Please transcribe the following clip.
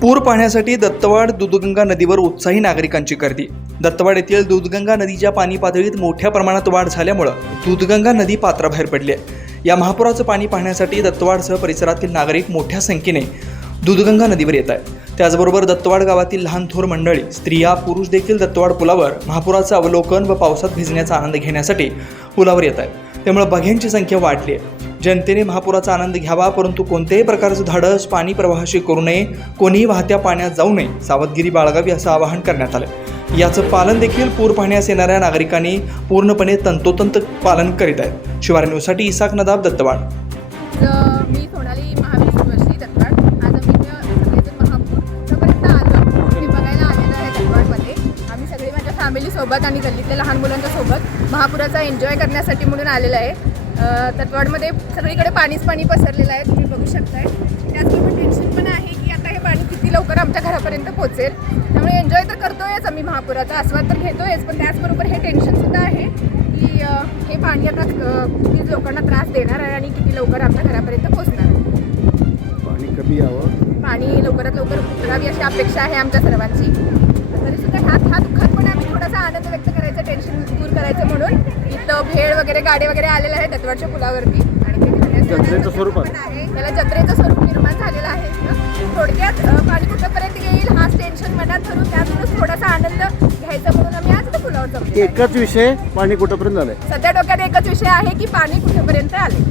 पूर पाहण्यासाठी दत्तवाड दूधगंगा नदीवर उत्साही नागरिकांची गर्दी. दत्तवाड येथील दूधगंगा नदीच्या पाणी पातळीत मोठ्या प्रमाणात वाढ झाल्यामुळं दूधगंगा नदी पात्राबाहेर पडली आहे. या महापुराचं पाणी पाहण्यासाठी दत्तवाडसह परिसरातील नागरिक मोठ्या संख्येने दूधगंगा नदीवर येत आहेत. त्याचबरोबर दत्तवाड गावातील लहान थोर मंडळी स्त्रिया पुरुष देखील दत्तवाड पुलावर महापुराचं अवलोकन व पावसात भिजण्याचा आनंद घेण्यासाठी पुलावर येत आहेत. त्यामुळे बघ्यांची संख्या वाढली आहे. जनतेने महापुराचा आनंद घ्यावा परंतु कोणत्याही प्रकारचं धाडस पाणी प्रवाहाशी करू नये कोणीही वाहत्या पाण्यात जाऊ नये सावधगिरी बाळगावी असं आवाहन करण्यात आलं याचं पालन देखील पूर पाहण्यास येणाऱ्या नागरिकांनी पूर्णपणे तंतोतंत पालन करीत आहेत. शिवार न्यूजसाठी इसाक नदाब दत्तवाड मी सोनाली फॅमिलीसोबत आणि गल्लीतल्या लहान मुलांच्या सोबत महापुराचा एन्जॉय करण्यासाठी म्हणून आलेलं आहे. अं, दत्तवाडमध्ये सगळीकडे पाणीच पाणी पसरलेलं आहे तुम्ही बघू शकताय. त्याचबरोबर टेन्शन पण आहे की आता हे पाणी किती लवकर आमच्या घरापर्यंत पोहोचेल. त्यामुळे एन्जॉय तर करतोयच आम्ही महापुराचा आस्वाद तर घेतोयच पण त्याचबरोबर हे टेन्शनसुद्धा आहे की हे पाणी आता किती लोकांना त्रास देणार आहे आणि किती लवकर आमच्या घरापर्यंत पोहोचणार आहे. पाणी कमी यावं. पाणी लवकरात लवकर उतरावी अशी अपेक्षा आहे आमच्या सर्वांची. तरी सुद्धा ह्यात हा दुःखातपणे आम्ही थोडासा आनंद व्यक्त करायचं टेन्शन दूर करायचं म्हणून इथं भेळ वगैरे गाडी वगैरे आलेले आहे दत्तवाडच्या पुलावरती. आणि ते जत्रेचं स्वरूप आहे. त्याला जत्रेचं स्वरूप निर्माण झालेलं आहे. थोडक्यात पाणी कुठंपर्यंत येईल हाच टेन्शन मनात धरून त्यातूनच थोडासा आनंद घ्यायचा म्हणून आम्ही आज पुलावर जमलो एकच विषय पाणी कुठंपर्यंत झालंय? सध्या डोक्यात एकच विषय आहे की पाणी कुठेपर्यंत आले